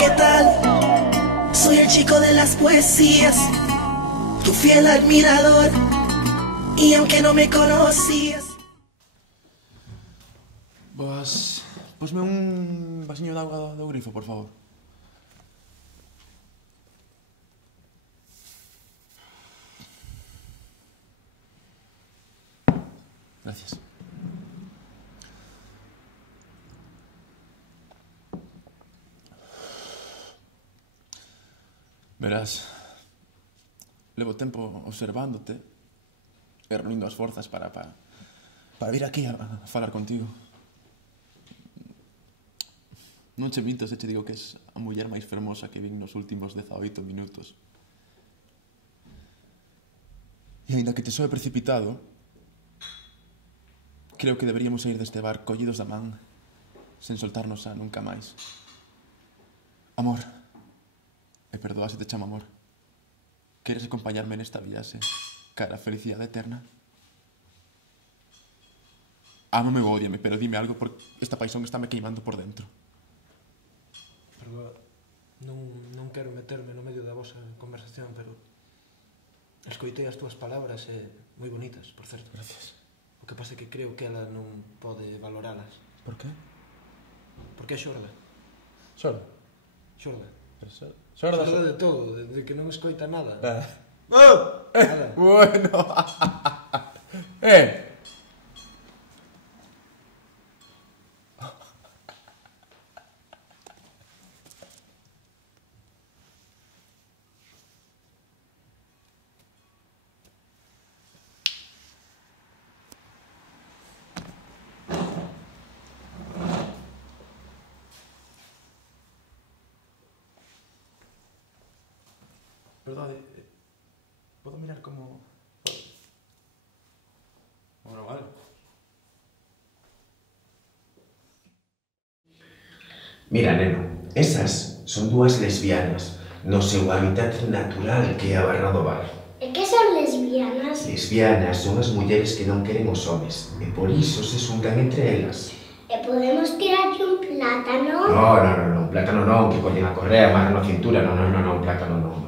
¿qué tal? Soy el chico de las poesías, tu fiel admirador, y aunque no me conocías. Posme un vasiño de auga do grifo, por favor. Gracias. Verás, levo tempo observándote e reunindo as forzas para vir aquí a falar contigo. Non che minto se che digo que és a muller máis fermosa que vin nos últimos 18 minutos. E aínda que te soe precipitado, creo que deberíamos sair deste bar collidos da man, sen soltarnos a nunca máis. Amor, e perdoa se te chamo amor, queres acompañarme nesta viaxe cara a felicidade eterna? Ámame ou ódiame, pero dime algo porque esta paixón está me queimando por dentro. Perdoa, non quero meterme no medio da vosa conversación, pero escoitei as túas palabras e moi bonitas, por certo. Gracias. O que pasa é que creo que ela non pode valoralas. Por qué? Porque é xorda. Xorda? Xorda. Xorda de todo, de que non escoita nada. Nada. Bueno. Perdón, ¿puedo mirar como...? Bueno, vale. Mira, neno, esas son dúas lesbianas no seu hábitat natural que é a barra do bar. E que son lesbianas? Lesbianas son as mulleres que non queren os homes e por iso se xuntan entre elas. E podemos tirarlle un plátano? No, plátano non, que collen a correa, amarran a cintura, non, plátano non.